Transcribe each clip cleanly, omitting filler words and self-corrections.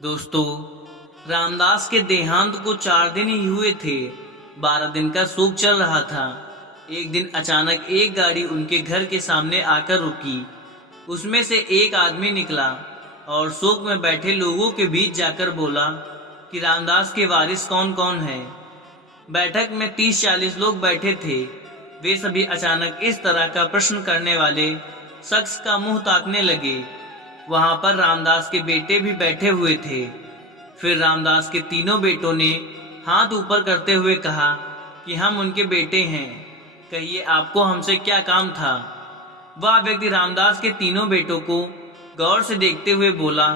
दोस्तों, रामदास के देहांत को 4 दिन ही हुए थे। 12 दिन का शोक चल रहा था। एक दिन अचानक एक गाड़ी उनके घर के सामने आकर रुकी। उसमें से एक आदमी निकला और शोक में बैठे लोगों के बीच जाकर बोला कि रामदास के वारिस कौन कौन है। बैठक में 30-40 लोग बैठे थे। वे सभी अचानक इस तरह का प्रश्न करने वाले शख्स का मुंह ताकने लगे। वहां पर रामदास के बेटे भी बैठे हुए थे। फिर रामदास के तीनों बेटों ने हाथ ऊपर करते हुए कहा कि हम उनके बेटे हैं, कहिए आपको हमसे क्या काम था। वह व्यक्ति रामदास के तीनों बेटों को गौर से देखते हुए बोला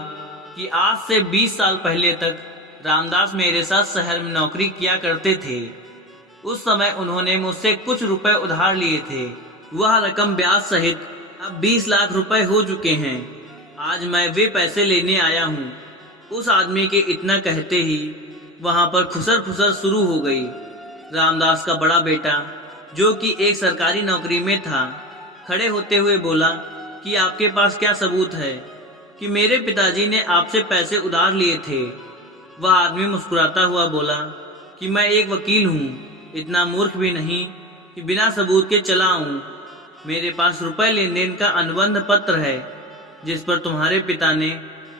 कि आज से 20 साल पहले तक रामदास मेरे साथ शहर में नौकरी किया करते थे। उस समय उन्होंने मुझसे कुछ रुपए उधार लिए थे। वह रकम ब्याज सहित अब 20 लाख रुपए हो चुके हैं। आज मैं वे पैसे लेने आया हूँ। उस आदमी के इतना कहते ही वहां पर खुसर फुसर शुरू हो गई। रामदास का बड़ा बेटा, जो कि एक सरकारी नौकरी में था, खड़े होते हुए बोला कि आपके पास क्या सबूत है कि मेरे पिताजी ने आपसे पैसे उधार लिए थे। वह आदमी मुस्कुराता हुआ बोला कि मैं एक वकील हूँ, इतना मूर्ख भी नहीं कि बिना सबूत के चला आऊं। मेरे पास रुपए लेन देन का अनुबंध पत्र है, जिस पर तुम्हारे पिता ने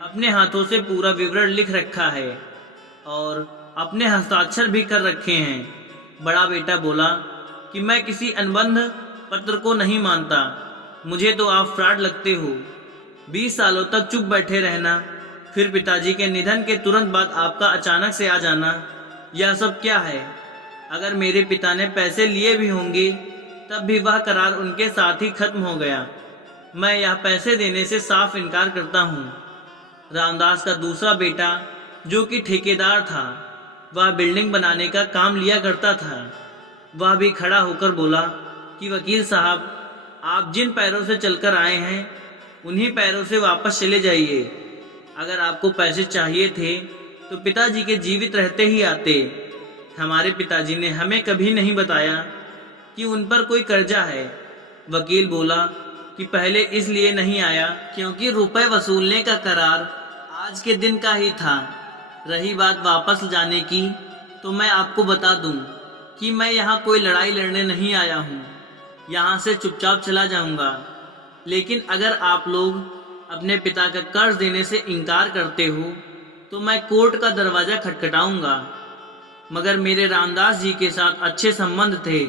अपने हाथों से पूरा विवरण लिख रखा है और अपने हस्ताक्षर भी कर रखे हैं। बड़ा बेटा बोला कि मैं किसी अनुबंध पत्र को नहीं मानता, मुझे तो आप फ्रॉड लगते हो। 20 सालों तक चुप बैठे रहना, फिर पिताजी के निधन के तुरंत बाद आपका अचानक से आ जाना, यह सब क्या है? अगर मेरे पिता ने पैसे लिए भी होंगे तब भी वह करार उनके साथ ही खत्म हो गया। मैं यह पैसे देने से साफ इनकार करता हूँ। रामदास का दूसरा बेटा, जो कि ठेकेदार था, वह बिल्डिंग बनाने का काम लिया करता था। वह भी खड़ा होकर बोला कि वकील साहब, आप जिन पैरों से चलकर आए हैं उन्हीं पैरों से वापस चले जाइए। अगर आपको पैसे चाहिए थे तो पिताजी के जीवित रहते ही आते। हमारे पिताजी ने हमें कभी नहीं बताया कि उन पर कोई कर्जा है। वकील बोला कि पहले इसलिए नहीं आया क्योंकि रुपए वसूलने का करार आज के दिन का ही था। रही बात वापस जाने की, तो मैं आपको बता दूं कि मैं यहाँ कोई लड़ाई लड़ने नहीं आया हूँ। यहाँ से चुपचाप चला जाऊंगा। लेकिन अगर आप लोग अपने पिता का कर्ज देने से इनकार करते हो तो मैं कोर्ट का दरवाजा खटखटाऊंगा। मगर मेरे रामदास जी के साथ अच्छे संबंध थे।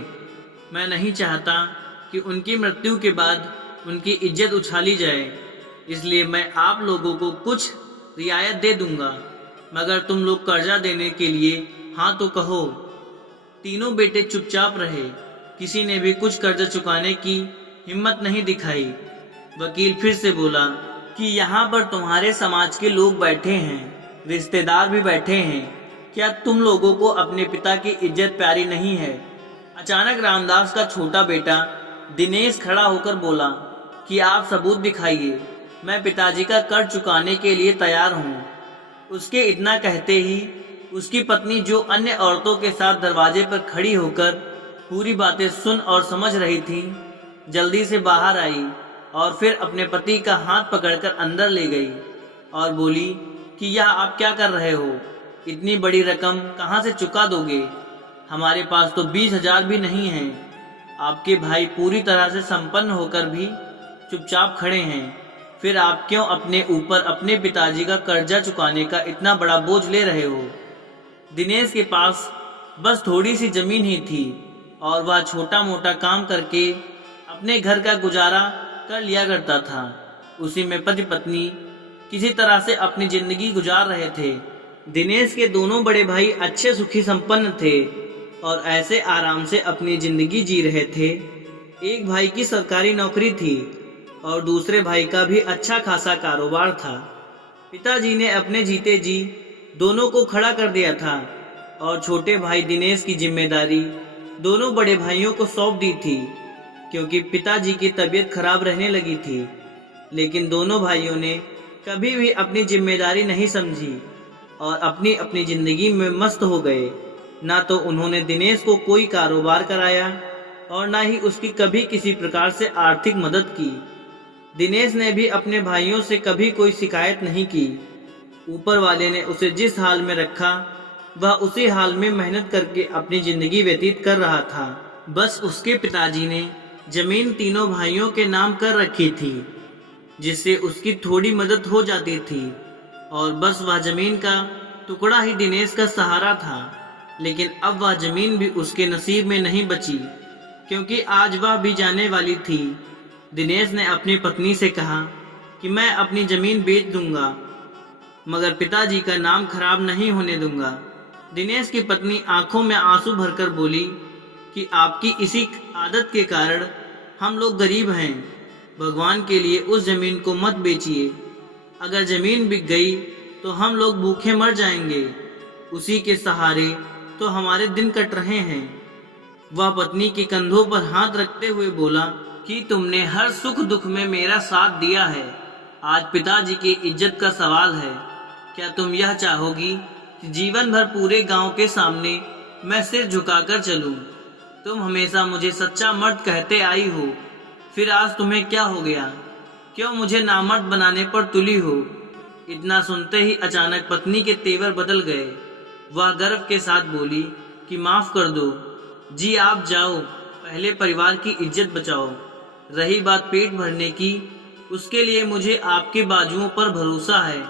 मैं नहीं चाहता कि उनकी मृत्यु के बाद उनकी इज्जत उछाली जाए, इसलिए मैं आप लोगों को कुछ रियायत दे दूंगा। मगर तुम लोग कर्जा देने के लिए हाँ तो कहो। तीनों बेटे चुपचाप रहे। किसी ने भी कुछ कर्जा चुकाने की हिम्मत नहीं दिखाई। वकील फिर से बोला कि यहाँ पर तुम्हारे समाज के लोग बैठे हैं, रिश्तेदार भी बैठे हैं। क्या तुम लोगों को अपने पिता की इज्जत प्यारी नहीं है? अचानक रामदास का छोटा बेटा दिनेश खड़ा होकर बोला कि आप सबूत दिखाइए, मैं पिताजी का कर्ज चुकाने के लिए तैयार हूँ। उसके इतना कहते ही उसकी पत्नी, जो अन्य औरतों के साथ दरवाजे पर खड़ी होकर पूरी बातें सुन और समझ रही थी, जल्दी से बाहर आई और फिर अपने पति का हाथ पकड़कर अंदर ले गई और बोली कि यह आप क्या कर रहे हो? इतनी बड़ी रकम कहाँ से चुका दोगे? हमारे पास तो 20,000 भी नहीं है। आपके भाई पूरी तरह से संपन्न होकर भी चुपचाप खड़े हैं। फिर आप क्यों अपने ऊपर अपने पिताजी का कर्जा चुकाने का इतना बड़ा बोझ ले रहे हो? दिनेश के पास बस थोड़ी सी जमीन ही थी और वह छोटा मोटा काम करके अपने घर का गुजारा कर लिया करता था। उसी में पति पत्नी किसी तरह से अपनी जिंदगी गुजार रहे थे। दिनेश के दोनों बड़े भाई अच्छे सुखी संपन्न थे और ऐसे आराम से अपनी जिंदगी जी रहे थे। एक भाई की सरकारी नौकरी थी और दूसरे भाई का भी अच्छा खासा कारोबार था। पिताजी ने अपने जीते जी दोनों को खड़ा कर दिया था और छोटे भाई दिनेश की जिम्मेदारी दोनों बड़े भाइयों को सौंप दी थी, क्योंकि पिताजी की तबीयत खराब रहने लगी थी। लेकिन दोनों भाइयों ने कभी भी अपनी जिम्मेदारी नहीं समझी और अपनी अपनी जिंदगी में मस्त हो गए। ना तो उन्होंने दिनेश को कोई कारोबार कराया और ना ही उसकी कभी किसी प्रकार से आर्थिक मदद की। दिनेश ने भी अपने भाइयों से कभी कोई शिकायत नहीं की। ऊपर वाले ने उसे जिस हाल में रखा वह उसी हाल में मेहनत करके अपनी जिंदगी व्यतीत कर रहा था। बस उसके पिताजी ने जमीन तीनों भाइयों के नाम कर रखी थी, जिससे उसकी थोड़ी मदद हो जाती थी, और बस वह जमीन का टुकड़ा ही दिनेश का सहारा था। लेकिन अब वह जमीन भी उसके नसीब में नहीं बची, क्योंकि आज वह भी जाने वाली थी। दिनेश ने अपनी पत्नी से कहा कि मैं अपनी जमीन बेच दूंगा, मगर पिताजी का नाम खराब नहीं होने दूंगा। दिनेश की पत्नी आंखों में आंसू भरकर बोली कि आपकी इसी आदत के कारण हम लोग गरीब हैं। भगवान के लिए उस जमीन को मत बेचिए। अगर जमीन बिक गई तो हम लोग भूखे मर जाएंगे। उसी के सहारे तो हमारे दिन कट रहे हैं। वह पत्नी के कंधों पर हाथ रखते हुए बोला कि तुमने हर सुख दुख में मेरा साथ दिया है। आज पिताजी की इज्जत का सवाल है। क्या तुम यह चाहोगी कि जीवन भर पूरे गांव के सामने मैं सिर झुकाकर चलूं? तुम हमेशा मुझे सच्चा मर्द कहते आई हो, फिर आज तुम्हें क्या हो गया? क्यों मुझे नामर्द बनाने पर तुली हो? इतना सुनते ही अचानक पत्नी के तेवर बदल गए। वह गर्व के साथ बोली कि माफ कर दो जी, आप जाओ, पहले परिवार की इज्जत बचाओ। रही बात पेट भरने की, उसके लिए मुझे आपके बाजुओं पर भरोसा है।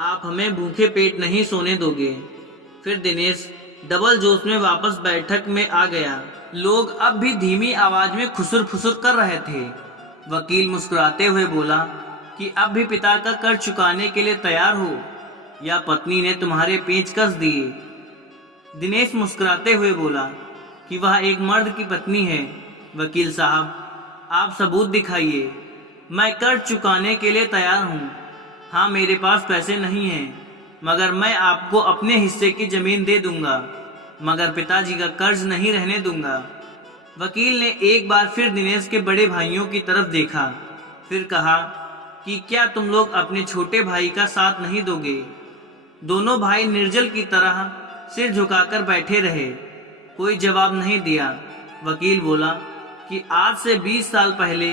आप हमें भूखे पेट नहीं सोने दोगे। फिर दिनेश डबल जोश में वापस बैठक में आ गया। लोग अब भी धीमी आवाज में खुसुर फुसुर कर रहे थे। वकील मुस्कुराते हुए बोला कि अब भी पिता का कर्ज चुकाने के लिए तैयार हो, या पत्नी ने तुम्हारे पेंच कस दिए? दिनेश मुस्कुराते हुए बोला कि वह एक मर्द की पत्नी है। वकील साहब, आप सबूत दिखाइए। मैं कर्ज चुकाने के लिए तैयार हूँ। हाँ, मेरे पास पैसे नहीं हैं, मगर मैं आपको अपने हिस्से की जमीन दे दूंगा, मगर पिताजी का कर्ज नहीं रहने दूंगा। वकील ने एक बार फिर दिनेश के बड़े भाइयों की तरफ देखा, फिर कहा कि क्या तुम लोग अपने छोटे भाई का साथ नहीं दोगे? दोनों भाई निर्जल की तरह सिर झुकाकर बैठे रहे, कोई जवाब नहीं दिया। वकील बोला कि आज से 20 साल पहले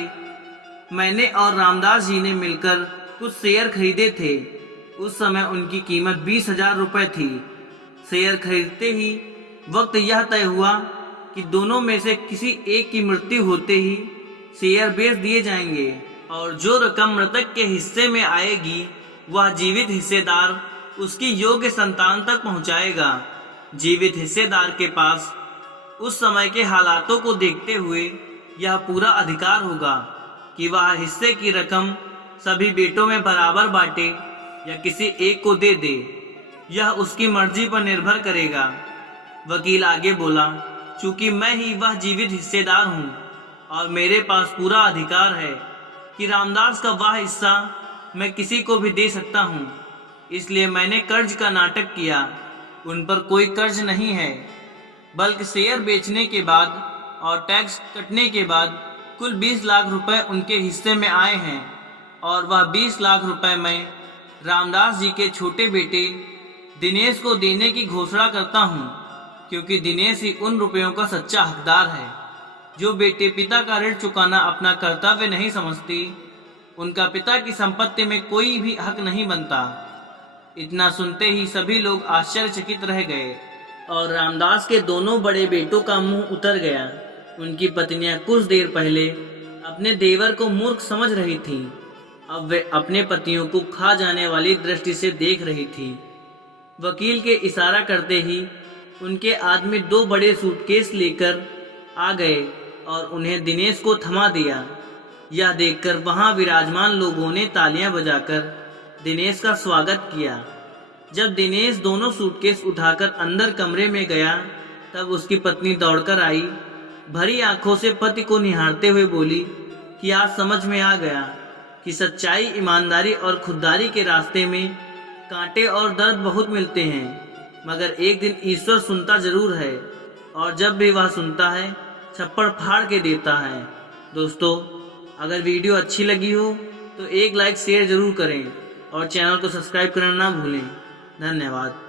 मैंने और रामदास जी ने मिलकर कुछ शेयर खरीदे थे। उस समय उनकी कीमत 20,000 रुपये थी। शेयर खरीदते ही वक्त यह तय हुआ कि दोनों में से किसी एक की मृत्यु होते ही शेयर बेच दिए जाएंगे, और जो रकम मृतक के हिस्से में आएगी वह जीवित हिस्सेदार उसकी योग्य संतान तक पहुंचाएगा। जीवित हिस्सेदार के पास उस समय के हालातों को देखते हुए यह पूरा अधिकार होगा कि वह हिस्से की रकम सभी बेटों में बराबर बांटे या किसी एक को दे दे। यह उसकी मर्जी पर निर्भर करेगा। वकील आगे बोला, चूंकि मैं ही वह जीवित हिस्सेदार हूँ और मेरे पास पूरा अधिकार है कि रामदास का वह हिस्सा मैं किसी को भी दे सकता हूँ, इसलिए मैंने कर्ज का नाटक किया। उन पर कोई कर्ज नहीं है, बल्कि शेयर बेचने के बाद और टैक्स कटने के बाद कुल 20 लाख रुपए उनके हिस्से में आए हैं, और वह 20 लाख रुपए मैं रामदास जी के छोटे बेटे दिनेश को देने की घोषणा करता हूँ, क्योंकि दिनेश ही उन रुपयों का सच्चा हकदार है। जो बेटे पिता का ऋण चुकाना अपना कर्तव्य नहीं समझती, उनका पिता की संपत्ति में कोई भी हक नहीं बनता। इतना सुनते ही सभी लोग आश्चर्यचकित रह गए और रामदास के दोनों बड़े बेटों का मुंह उतर गया। उनकी पत्नियां कुछ देर पहले अपने देवर को मूर्ख समझ रही थीं, अब वे अपने पतियों को खा जाने वाली दृष्टि से देख रही थी। वकील के इशारा करते ही उनके आदमी 2 बड़े सूटकेस लेकर आ गए और उन्हें दिनेश को थमा दिया। यह देखकर वहां विराजमान लोगों ने तालियां बजाकर दिनेश का स्वागत किया। जब दिनेश दोनों सूटकेस उठाकर अंदर कमरे में गया, तब उसकी पत्नी दौड़कर आई, भरी आंखों से पति को निहारते हुए बोली कि आज समझ में आ गया कि सच्चाई, ईमानदारी और खुददारी के रास्ते में कांटे और दर्द बहुत मिलते हैं, मगर एक दिन ईश्वर सुनता जरूर है, और जब भी वह सुनता है छप्पड़ फाड़ के देता है। दोस्तों, अगर वीडियो अच्छी लगी हो तो एक लाइक शेयर जरूर करें और चैनल को सब्सक्राइब करना ना भूलें। धन्यवाद।